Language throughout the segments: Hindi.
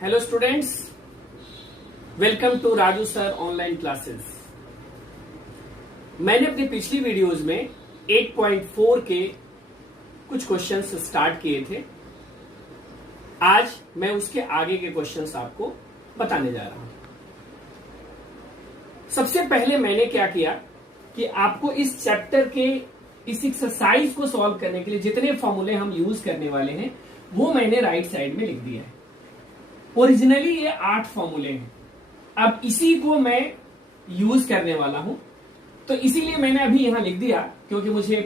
Hello students, welcome to Raju sir online classes. मैंने अपनी पिछली वीडियोस में 8.4 के कुछ क्वेश्चंस स्टार्ट किए थे। आज मैं उसके आगे के क्वेश्चंस आपको बताने जा रहा हूं। सबसे पहले मैंने क्या किया कि आपको इस चैप्टर के इस एक्सरसाइज को सॉल्व करने के लिए जितने फॉर्मूले हम यूज करने वाले हैं वो मैंने राइट साइड में लिख दिया है। ओरिजिनली ये 8 फॉर्मूले हैं, अब इसी को मैं यूज करने वाला हूं, तो इसीलिए मैंने अभी यहां लिख दिया, क्योंकि मुझे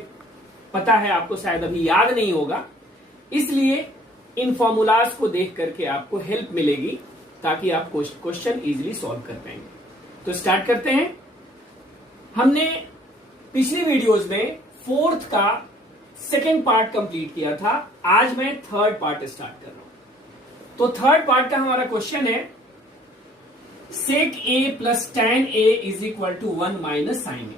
पता है आपको शायद अभी याद नहीं होगा, इसलिए इन फॉर्मूलाज को देख करके आपको हेल्प मिलेगी ताकि आप क्वेश्चन इजीली सॉल्व कर पाएंगे। तो स्टार्ट करते हैं। हमने पिछली वीडियोस में 4th का सेकेंड पार्ट कंप्लीट किया था, आज मैं 3rd पार्ट स्टार्ट कर रहा हूं। तो 3rd पार्ट का हमारा क्वेश्चन है sec a plus tan a is equal to 1 minus sine A.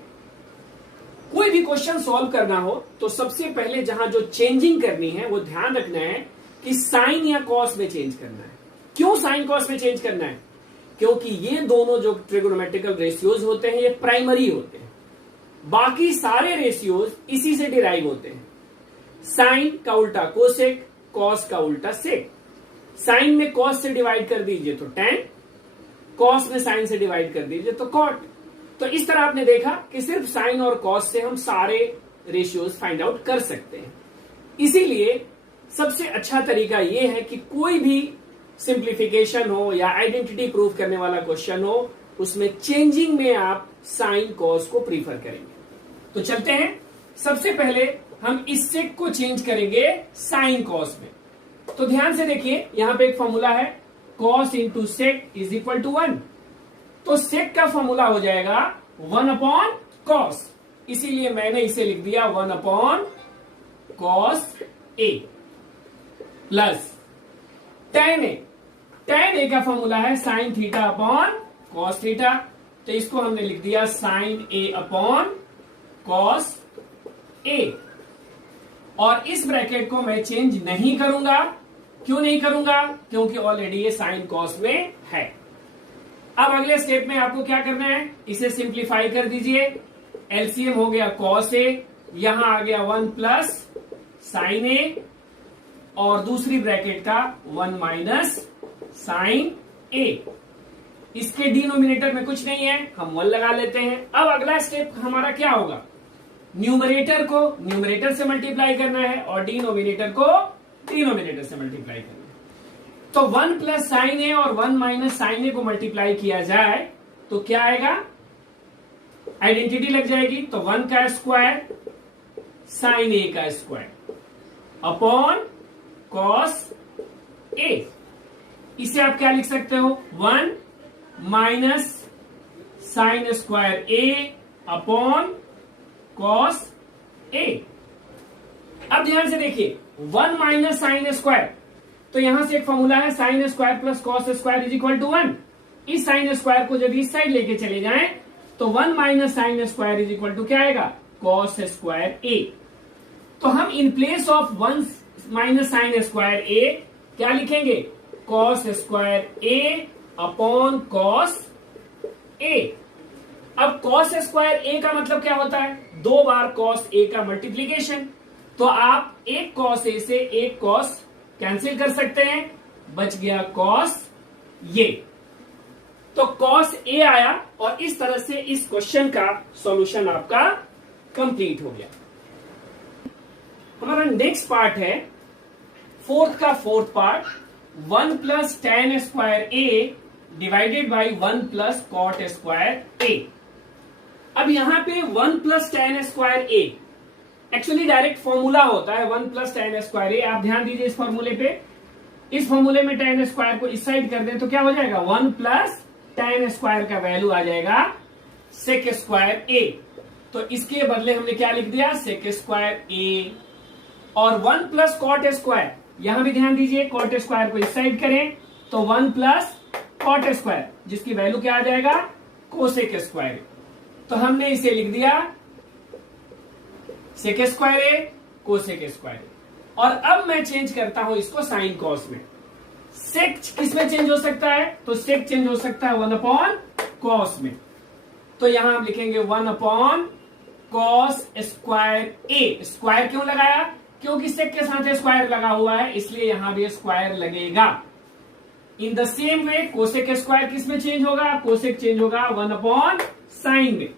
कोई भी क्वेश्चन सॉल्व करना हो तो सबसे पहले जहां जो चेंजिंग करनी है वो ध्यान रखना है कि साइन या कॉस में चेंज करना है। क्यों साइन कॉस में चेंज करना है? क्योंकि ये दोनों जो ट्रिगोनोमेट्रिकल रेशियोज होते हैं ये प्राइमरी होते हैं, बाकी सारे रेशियोज इसी से डिराइव होते हैं। साइन का उल्टा कोसेक, कॉस का उल्टा सेक। साइन में कॉस से डिवाइड कर दीजिए तो टैन, कॉस में साइन से डिवाइड कर दीजिए तो कॉट। तो इस तरह आपने देखा कि सिर्फ साइन और कॉस से हम सारे रेशियोज फाइंड आउट कर सकते हैं। इसीलिए सबसे अच्छा तरीका यह है कि कोई भी सिंप्लीफिकेशन हो या आइडेंटिटी प्रूव करने वाला क्वेश्चन हो, उसमें चेंजिंग में आप साइन कॉस को प्रीफर करेंगे। तो चलते हैं, सबसे पहले हम इस सेक को चेंज करेंगे साइन कॉस में। तो ध्यान से देखिए, यहां पे एक फॉर्मूला है cos into sec is equal to 1। तो सेक का फॉर्मूला हो जाएगा 1 अपॉन कॉस, इसीलिए मैंने इसे लिख दिया 1 अपॉन कॉस ए प्लस tan ए। tan ए का फॉर्मूला है sign theta upon cos theta, तो इसको हमने लिख दिया साइन ए अपॉन कॉस ए। और इस ब्रैकेट को मैं चेंज नहीं करूंगा। क्यों नहीं करूंगा? क्योंकि ऑलरेडी ये साइन कॉस में है। अब अगले स्टेप में आपको क्या करना है, इसे सिंप्लीफाई कर दीजिए। एलसीएम हो गया कॉस ए, यहां आ गया 1 प्लस साइन ए, और दूसरी ब्रैकेट का 1 माइनस साइन ए। इसके डिनोमिनेटर में कुछ नहीं है, हम 1 लगा लेते हैं। अब अगला स्टेप हमारा क्या होगा, न्यूमरेटर को न्यूमरेटर से मल्टीप्लाई करना है और डिनोमिनेटर को डिनोमिनेटर से मल्टीप्लाई करना है। तो 1 प्लस साइन ए और 1 माइनस साइन ए को मल्टीप्लाई किया जाए तो क्या आएगा, आइडेंटिटी लग जाएगी। तो 1 का स्क्वायर साइन ए का स्क्वायर अपॉन कॉस ए। इसे आप क्या लिख सकते हो, 1 minus sine square A upon cos A. अब ध्यान से देखिए, 1 माइनस साइन स्क्वायर, तो यहां से एक फॉर्मूला है sine square plus cos square is equal to 1। इस साइन स्क्वायर को जब इस साइड लेके चले जाएं तो 1 minus sine square is equal to क्या आएगा, कॉस स्क्वायर ए। तो हम in place of 1 minus sine square A क्या लिखेंगे, cos square A upon cos A. अब कॉस स्क्वायर ए का मतलब क्या होता है, 2 बार कॉस ए का मल्टीप्लीकेशन। तो आप एक कॉस ए से एक कॉस कैंसिल कर सकते हैं, बच गया कॉस ये। तो कॉस ए आया और इस तरह से इस क्वेश्चन का सॉल्यूशन आपका कंप्लीट हो गया। हमारा नेक्स्ट पार्ट है 4th का 4th part, 1 plus tan square A divided by 1 plus cot square A. अब यहां पे 1 plus tan square A actually direct formula होता है 1 प्लस tan स्क्वायर ए। आप ध्यान दीजिए इस फॉर्मूले पे, इस फॉर्मूले में tan स्क्वायर को इस साइड कर दें तो क्या हो जाएगा, 1 प्लस tan स्क्वायर का वैल्यू आ जाएगा सेक स्क्वायर ए। तो इसके बदले हमने क्या लिख दिया, सेक स्क्वायर ए। और 1 प्लस कॉट स्क्वायर, यहां भी ध्यान दीजिए, कॉट स्क्वायर को इस साइड करें तो 1 प्लस कॉट स्क्वायर, जिसकी वैल्यू क्या आ जाएगा, कोसेक स्क्वायर। तो हमने इसे लिख दिया sec square A cosec square A. और अब मैं चेंज करता हूं इसको साइन कॉस में। सेक किस में चेंज हो सकता है? तो सेक चेंज हो सकता है 1/cos में। तो यहां हम लिखेंगे 1/cos स्क्वायर ए। स्क्वायर क्यों लगाया? क्योंकि सेक के साथ स्क्वायर लगा हुआ है, इसलिए यहां भी स्क्वायर लगेगा। In the same way cosec square किस में चेंज होगा? कोसेक चेंज होगा 1/sin में।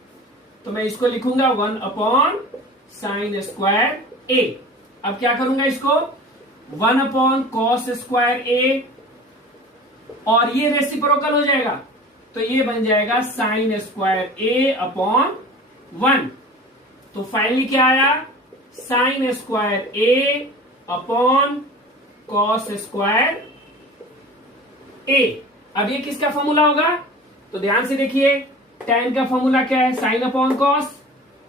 तो मैं इसको लिखूंगा 1/sin स्क्वायर ए। अब क्या करूंगा इसको? 1/cos स्क्वायर ए, और ये रेसिप्रोकल हो जाएगा, तो ये बन जाएगा sin स्क्वायर ए अपॉन 1। तो फाइनली क्या आया? sin square A upon cos square A. अब ये किसका फॉर्मूला होगा? तो ध्यान से देखिए, tan का फॉर्मूला क्या है? sin upon cos।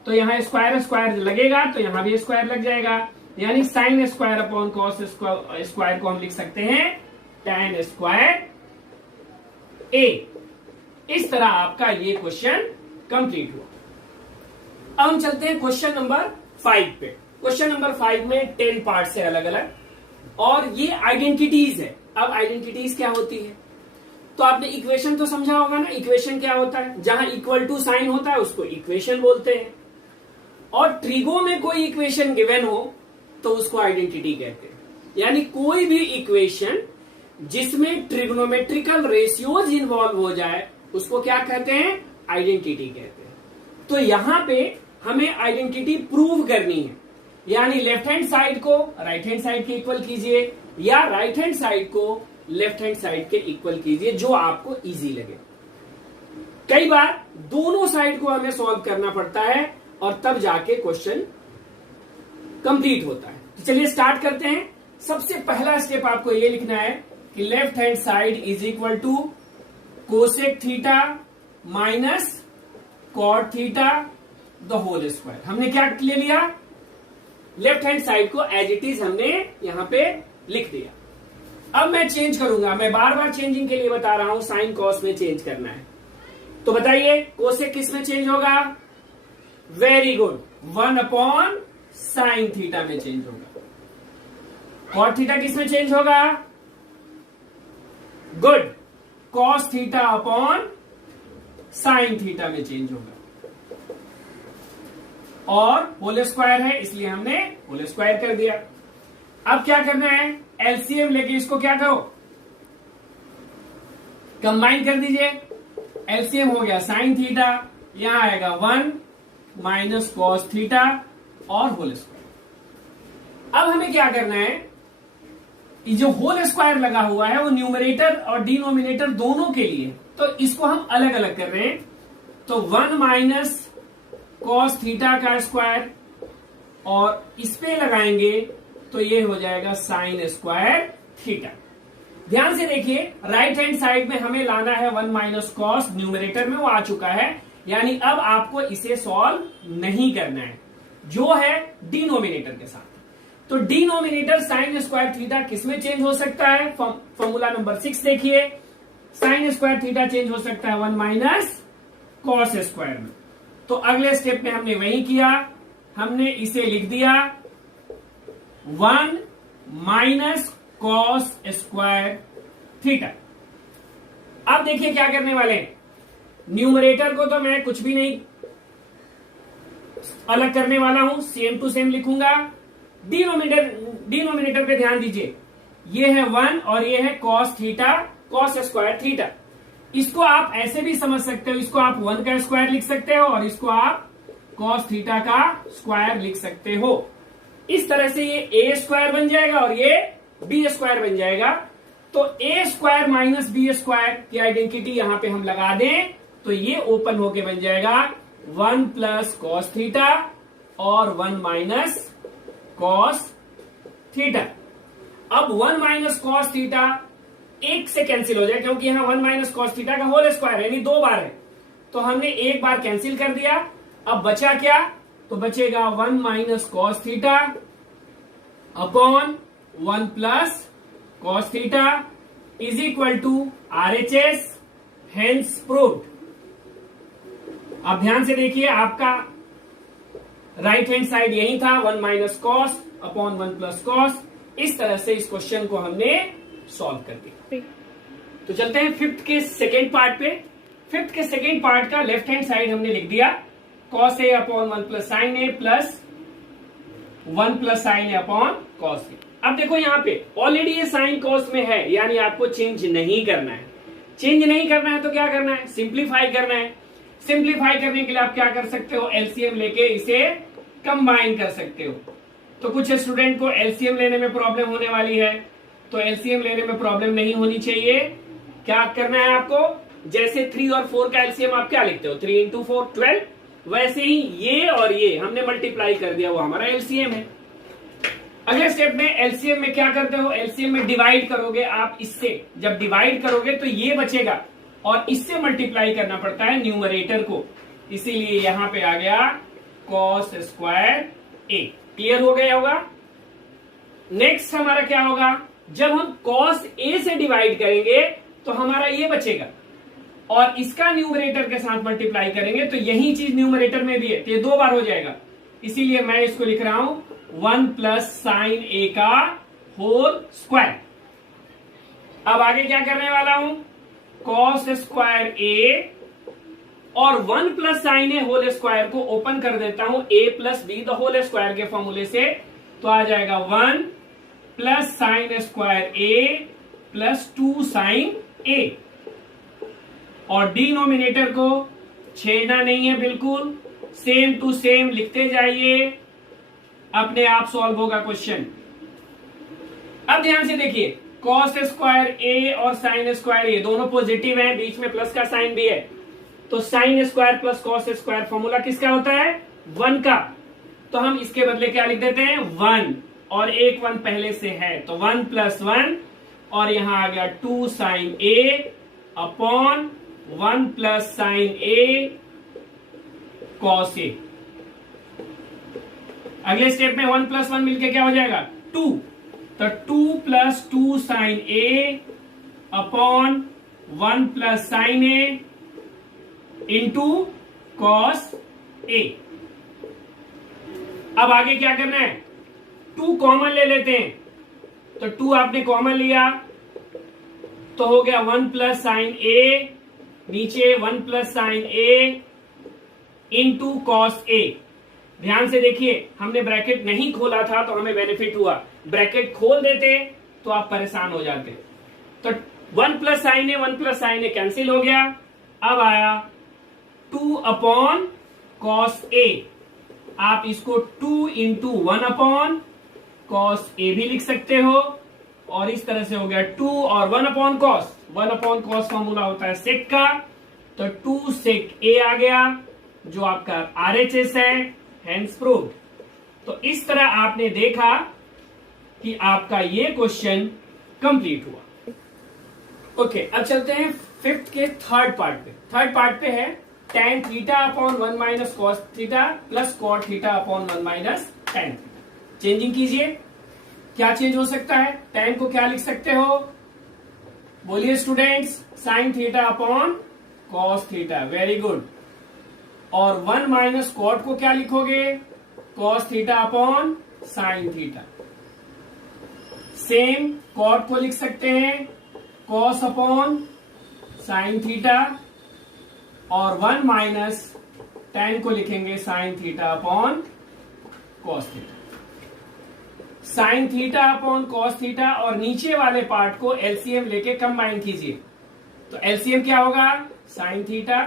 तो यहां स्क्वायर स्क्वायर लगेगा, तो यहां भी स्क्वायर लग जाएगा, यानी sin square upon cos square को हम लिख सकते हैं tan स्क्वायर ए। इस तरह आपका ये क्वेश्चन कंप्लीट हुआ। अब हम चलते हैं क्वेश्चन नंबर 5 पे। क्वेश्चन नंबर 5 में 10 पार्ट्स है अलग अलग, और ये आइडेंटिटीज है। अब आइडेंटिटीज क्या होती है? तो आपने इक्वेशन तो समझा होगा ना, इक्वेशन क्या होता है? जहां इक्वल टू साइन होता है उसको इक्वेशन बोलते हैं, और ट्रिगो में कोई इक्वेशन गिवन हो तो उसको आइडेंटिटी कहते हैं। यानी कोई भी इक्वेशन जिसमें ट्रिग्नोमेट्रिकल रेशियोज इन्वॉल्व हो जाए उसको क्या कहते हैं? आइडेंटिटी कहते हैं। तो यहां पे हमें आइडेंटिटी प्रूव करनी है, यानी लेफ्ट हैंड साइड को राइट हैंड साइड के इक्वल कीजिए, या राइट हैंड साइड को लेफ्ट हैंड साइड के इक्वल कीजिए, जो आपको इजी लगे। कई बार दोनों साइड को हमें सॉल्व करना पड़ता है, और तब जाके क्वेश्चन कंप्लीट होता है। तो चलिए स्टार्ट करते हैं। सबसे पहला स्टेप आपको ये लिखना है कि left hand side is equal to cosec theta minus cot theta the whole square. हमने क्या ले लिया? लेफ्ट हैंड साइड को एज इट इज हमने यहां पे लिख दिया। अब मैं चेंज करूंगा, मैं बार बार चेंजिंग के लिए बता रहा हूं, साइन कॉस में चेंज करना है। तो बताइए कोसेक किस में चेंज होगा? वेरी गुड, 1/sin थीटा में चेंज होगा। कॉट थीटा किस में चेंज होगा? Good, cos theta upon sin theta में चेंज होगा, और होल स्क्वायर है इसलिए हमने होल स्क्वायर कर दिया। अब क्या करना है? एलसीएम लेके इसको क्या करो? कंबाइन कर दीजिए। एलसीएम हो गया sin थीटा, यहां आएगा 1 माइनस कॉस थीटा और होल स्क्वायर। अब हमें क्या करना है? ये जो होल स्क्वायर लगा हुआ है वो न्यूमरेटर और डिनोमिनेटर दोनों के लिए, तो इसको हम अलग अलग कर रहे हैं। तो 1 माइनस कॉस थीटा का स्क्वायर, और इस पे लगाएंगे तो ये हो जाएगा साइन स्क्वायर थीटा। ध्यान से देखिए, राइट हैंड साइड में हमें लाना है 1 माइनस कॉस, न्यूमरेटर में वो आ चुका है, यानी अब आपको इसे सॉल्व नहीं करना है, जो है डिनोमिनेटर के साथ। तो डिनोमिनेटर साइन स्क्वायर थीटा किस में चेंज हो सकता है? फॉर्मूला नंबर 6 देखिए, साइन स्क्वायर थीटा चेंज हो सकता है 1 माइनस कॉस स्क्वायर में। तो अगले स्टेप में हमने वही किया, हमने इसे लिख दिया 1 माइनस कॉस स्क्वायर थीटा। अब देखिए क्या करने वाले हैं। न्यूमरेटर को तो मैं कुछ भी नहीं अलग करने वाला हूं, सेम टू सेम लिखूंगा। डिनोमिनेटर पे ध्यान दीजिए, ये है 1 और ये है cos theta, cos square theta. इसको आप ऐसे भी समझ सकते हो, इसको आप 1 का स्क्वायर लिख सकते हो और इसको आप कॉस थीटा का स्क्वायर लिख सकते हो। इस तरह से ये ए स्क्वायर बन जाएगा और ये बी स्क्वायर बन जाएगा। तो ए स्क्वायर माइनस बी स्क्वायर की आइडेंटिटी यहां पे हम लगा दें तो ये ओपन होके बन जाएगा 1 प्लस कॉस थीटा और 1 माइनस कॉस थीटा। अब 1 माइनस कॉस थीटा एक से कैंसिल हो जाए, क्योंकि यहां 1 माइनस कॉस थीटा का होल स्क्वायर यानी 2 बार है, तो हमने एक बार कैंसिल कर दिया। अब बचा क्या? तो बचेगा 1 minus cos theta upon 1 plus cos theta is equal to RHS, hence proved. अब ध्यान से देखिए, आपका राइट हैंड साइड यही था 1 minus cos upon 1 plus cos. इस तरह से इस क्वेश्चन को हमने सॉल्व कर दिया। तो चलते हैं फिफ्थ के सेकेंड पार्ट पे। फिफ्थ के सेकेंड पार्ट का लेफ्ट हैंड साइड हमने लिख दिया cos a upon 1 plus sine A plus 1 plus sine A upon cos A. अब देखो यहाँ पे ऑलरेडी ये साइन कॉस में है, यानी आपको चेंज नहीं करना है। चेंज नहीं करना है तो क्या करना है, सिंप्लीफाई करना है। सिंप्लीफाई करने के लिए आप क्या कर सकते हो, एलसीएम लेके इसे कंबाइन कर सकते हो। तो कुछ स्टूडेंट को एलसीएम लेने में प्रॉब्लम होने वाली है, तो एलसीएम लेने में प्रॉब्लम नहीं होनी चाहिए। क्या करना है आपको, जैसे 3 और 4 का एलसीएम आप क्या लिखते हो, 3 इंटू 4 12, वैसे ही ये और ये हमने मल्टीप्लाई कर दिया, वो हमारा एलसीएम है। अगले स्टेप में एलसीएम में क्या करते हो, एलसीएम में डिवाइड करोगे आप इससे। जब डिवाइड करोगे तो ये बचेगा और इससे मल्टीप्लाई करना पड़ता है न्यूमरेटर को, इसीलिए यहां पे आ गया कॉस स्क्वायर ए। क्लियर हो गया होगा। नेक्स्ट हमारा क्या होगा, जब हम कॉस ए से डिवाइड करेंगे तो हमारा ये बचेगा और इसका न्यूमरेटर के साथ मल्टीप्लाई करेंगे तो यही चीज न्यूमरेटर में भी है, तो ये 2 बार हो जाएगा। इसीलिए मैं इसको लिख रहा हूं 1 प्लस साइन ए का होल स्क्वायर। अब आगे क्या करने वाला हूं, कॉस स्क्वायर ए और 1 plus sine A whole square को ओपन कर देता हूं A plus B the whole square के फॉर्मूले से, तो आ जाएगा 1 plus sine square A plus 2 sine A. और डिनोमिनेटर को छेड़ना नहीं है, बिल्कुल सेम टू सेम लिखते जाइए, अपने आप सॉल्व होगा क्वेश्चन। अब ध्यान से देखिए, कॉस स्क्वायर ए और साइन स्क्वायर ए दोनों पॉजिटिव हैं, बीच में प्लस का साइन भी है, तो sign square plus cos square formula किसका होता है, 1 का। तो हम इसके बदले क्या लिख देते हैं, 1 और एक 1 पहले से है, तो 1 प्लस 1 और यहां आ गया 2 sine A upon 1 plus sine A cos A. अगले स्टेप में 1 प्लस 1 मिलके क्या हो जाएगा, 2, तो 2 plus 2 sine A upon 1 plus sine A into cos A. अब आगे क्या करना है, 2 कॉमन ले लेते हैं, तो 2 आपने कॉमन लिया तो हो गया 1 प्लस साइन ए, नीचे 1 plus sine A into cos A. ध्यान से देखिए, हमने ब्रैकेट नहीं खोला था तो हमें बेनिफिट हुआ, ब्रैकेट खोल देते तो आप परेशान हो जाते। तो 1 प्लस साइन ए 1 प्लस साइन ए कैंसिल हो गया। अब आया 2 अपॉन कॉस ए, आप इसको 2 इंटू 1 अपॉन कॉस ए भी लिख सकते हो, और इस तरह से हो गया 2 और 1 upon cos. 1 upon cos formula होता है सेक का, तो 2 सेक ए आ गया जो आपका आरएचएस है, हेंस प्रूव्ड। तो इस तरह आपने देखा कि आपका ये क्वेश्चन कंप्लीट हुआ। ओके, अब चलते हैं फिफ्थ के थर्ड पार्ट पे। थर्ड पार्ट पे है tan theta upon 1 minus cos theta plus cot theta upon 1 minus tan। Changing कीजिए, क्या चेंज हो सकता है, tan को क्या लिख सकते हो, बोलिए students, sine theta upon cos theta, very good. और 1 माइनस कॉट को क्या लिखोगे, cos theta upon sine theta. Same cot को लिख सकते हैं कॉस अपॉन साइन थीटा, और 1 माइनस tan को लिखेंगे sign theta upon cos theta. Sine theta upon cos theta और नीचे वाले पार्ट को एलसीएम लेके कंबाइन कीजिए, तो एलसीएम क्या होगा, साइन थीटा,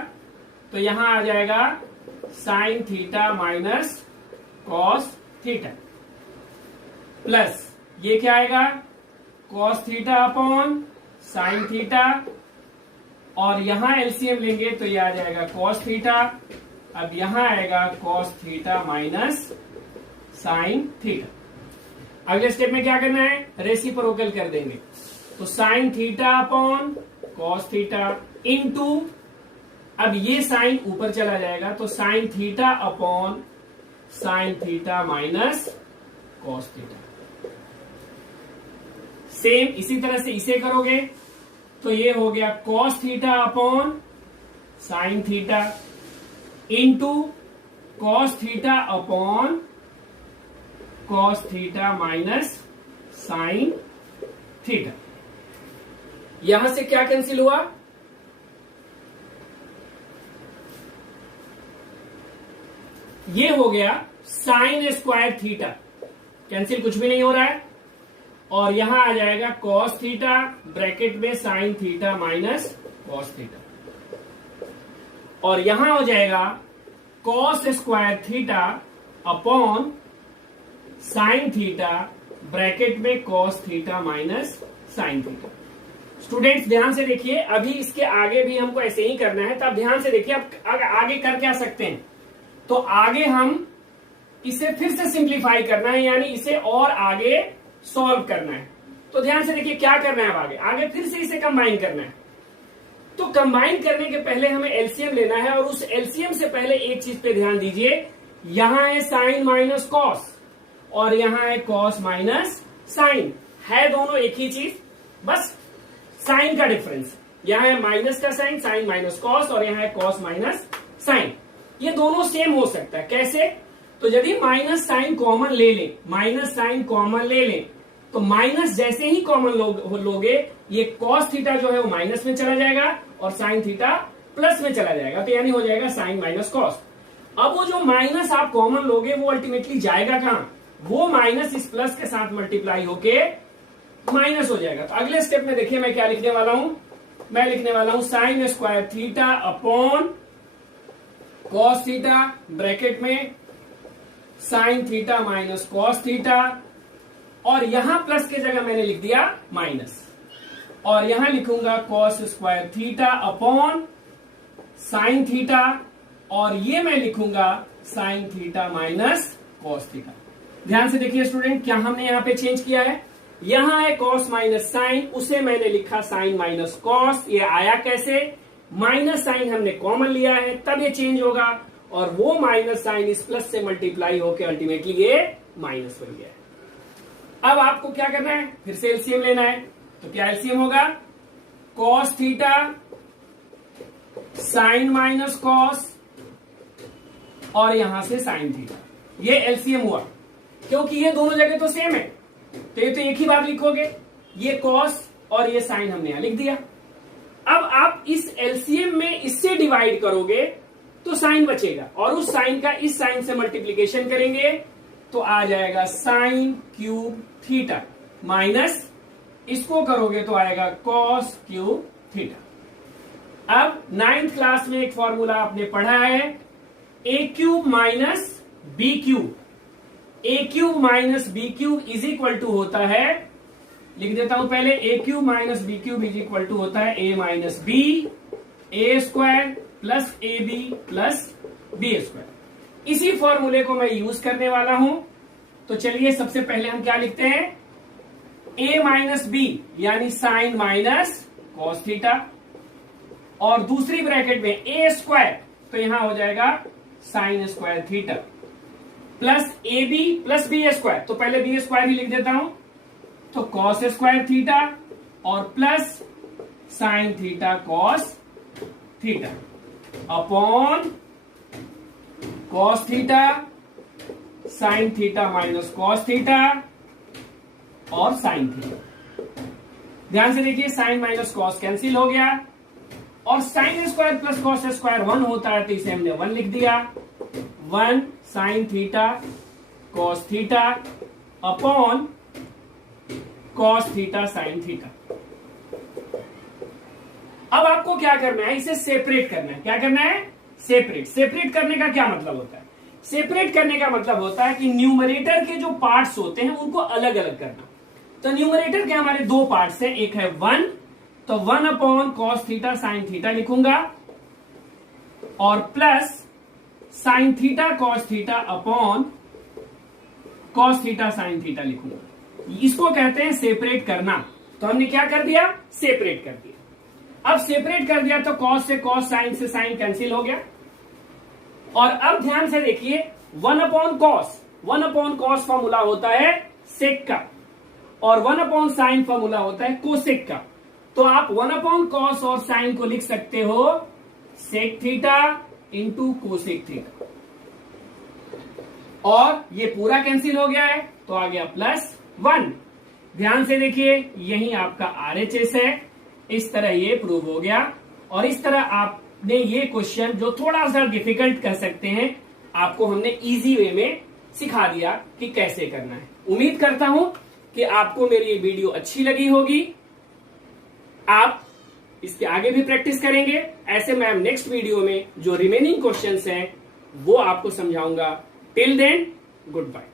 तो यहां आ जाएगा sign theta minus cos theta, plus ये क्या आएगा, cos theta upon sine theta, और यहां एलसीएम लेंगे तो ये आ जाएगा कॉस थीटा। अब यहां आएगा cos theta minus sine theta. अगले स्टेप में क्या करना है, रेसिप्रोकल कर देंगे, तो sign theta upon cos theta into, अब ये साइन ऊपर चला जाएगा तो sign theta upon sine theta minus cos theta. Same इसी तरह से इसे करोगे तो ये हो गया cos theta upon sine theta into cos theta upon cos theta minus sine theta. यहां से क्या कैंसिल हुआ, ये हो गया साइन स्क्वायर थीटा, कैंसिल कुछ भी नहीं हो रहा है, और यहां आ जाएगा कॉस थीटा ब्रैकेट में sine theta minus cos theta, और यहां हो जाएगा cos square theta upon sine theta bracket में cos theta minus sine theta. Students ध्यान से देखिए, अभी इसके आगे भी हमको ऐसे ही करना है, तो आप ध्यान से देखिए आप आगे कर क्या सकते हैं। तो आगे हम इसे फिर से सिंप्लीफाई करना है, यानी इसे और आगे सॉल्व करना है। तो ध्यान से देखिए क्या करना है, अब आगे फिर से इसे कंबाइन करना है। तो कंबाइन करने के पहले हमें एलसीएम लेना है, और उस एलसीएम से पहले एक चीज पे ध्यान दीजिए, यहां है साइन माइनस कॉस और यहां है कॉस माइनस साइन, है दोनों एक ही चीज, बस साइन का डिफरेंस। यहां है माइनस का साइन, साइन माइनस कॉस, और यहां है कॉस माइनस साइन। ये दोनों सेम हो सकता है, कैसे? तो यदि माइनस साइन कॉमन ले लें, माइनस साइन कॉमन ले लें, तो माइनस जैसे ही कॉमन लोगे, ये कॉस थीटा जो है वो माइनस में चला जाएगा और साइन थीटा प्लस में चला जाएगा, तो यानी हो जाएगा साइन माइनस कॉस। अब वो जो माइनस आप कॉमन लोगे वो अल्टीमेटली जाएगा कहां, वो माइनस इस प्लस के साथ मल्टीप्लाई होके माइनस हो जाएगा। तो अगले स्टेप में देखिए मैं क्या लिखने वाला हूं, मैं लिखने वाला हूं sine square theta upon cos theta bracket में sine theta minus cos theta, और यहां प्लस के जगह मैंने लिख दिया माइनस, और यहां लिखूंगा cos square theta upon sine theta, और ये मैं लिखूंगा sign theta minus cos theta. ध्यान से देखिए स्टूडेंट, क्या हमने यहां पे चेंज किया है, यहां है कॉस माइनस साइन, उसे मैंने लिखा साइन माइनस कॉस। ये आया कैसे, माइनस साइन हमने कॉमन लिया है तब ये चेंज होगा, और वो माइनस साइन इस प्लस से मल्टीप्लाई होकर अल्टीमेटली ये माइनस बन गया है। अब आपको क्या करना है, फिर से एलसीएम लेना है। तो क्या एलसीएम होगा, cos theta sign minus cos, और यहां से साइन थीटा, ये एलसीएम हुआ। क्योंकि ये दोनों जगह तो सेम है, तो ये तो एक ही बार लिखोगे, ये कॉस और ये साइन हमने यहां लिख दिया। अब आप इस एलसीएम में इससे डिवाइड करोगे तो साइन बचेगा, और उस साइन का इस साइन से मल्टीप्लीकेशन करेंगे तो आ जाएगा साइन क्यूब थीटा, माइनस इसको करोगे तो आएगा कॉस क्यूब थीटा। अब 9th क्लास में एक फॉर्मूला आपने पढ़ा है, A cube minus B cube, A cube minus B cube is equal to होता है, लिख देता हूं पहले, A cube minus B cube is equal to होता है A minus B, A square plus A B plus B square. इसी फॉर्मूले को मैं यूज करने वाला हूं। तो चलिए सबसे पहले हम क्या लिखते हैं, ए माइनस बी यानी साइन माइनस कॉस थीटा, और दूसरी ब्रैकेट में ए स्क्वायर, तो यहां हो जाएगा sine square theta, plus A B plus B square, तो पहले बी स्क्वायर ही लिख देता हूं, तो कॉस स्क्वायर थीटा और plus sine theta cos theta upon cos theta sine theta minus cos theta और साइन थीटा। ध्यान से देखिए, साइन माइनस कॉस कैंसिल हो गया, और sign square plus cos square 1 होता है, तो इसे हमने 1 लिख दिया, 1 sign theta cos theta upon cos theta sine theta. अब आपको क्या करना है, इसे सेपरेट करना है। क्या करना है, सेपरेट। सेपरेट करने का क्या मतलब होता है, सेपरेट करने का मतलब होता है कि न्यूमरेटर के जो पार्ट्स होते हैं उनको अलग अलग करना। तो न्यूमरेटर के हमारे 2 पार्ट्स हैं, एक है 1, तो 1 upon cos theta sine theta लिखूंगा, और plus sine theta cos theta upon cos theta sine theta लिखूंगा। इसको कहते हैं सेपरेट करना। तो हमने क्या कर दिया, सेपरेट कर दिया। अब सेपरेट कर दिया तो कॉस से कॉस, साइन से साइन कैंसिल हो गया। और अब ध्यान से देखिए, 1 अपॉन कॉस फॉर्मूला होता है सेक का, और 1 अपॉन साइन फॉर्मूला होता है कोसेक का। तो आप 1 अपॉन कॉस और साइन को लिख सकते हो sec theta into cosec theta, और ये पूरा कैंसिल हो गया है तो आ गया +1। ध्यान से देखिए, यही आपका RHS है, इस तरह ये प्रूव हो गया। और इस तरह आपने ये क्वेश्चन जो थोड़ा सा डिफिकल्ट कह सकते हैं, आपको हमने इजी वे में सिखा दिया कि कैसे करना है। उम्मीद करता हूं कि आपको मेरी ये वीडियो अच्छी लगी होगी। आप इसके आगे भी प्रैक्टिस करेंगे। ऐसे मैं नेक्स्ट वीडियो में जो रिमेनिंग क्वेश्चंस हैं वो आपको समझाऊंगा। Till then, good bye.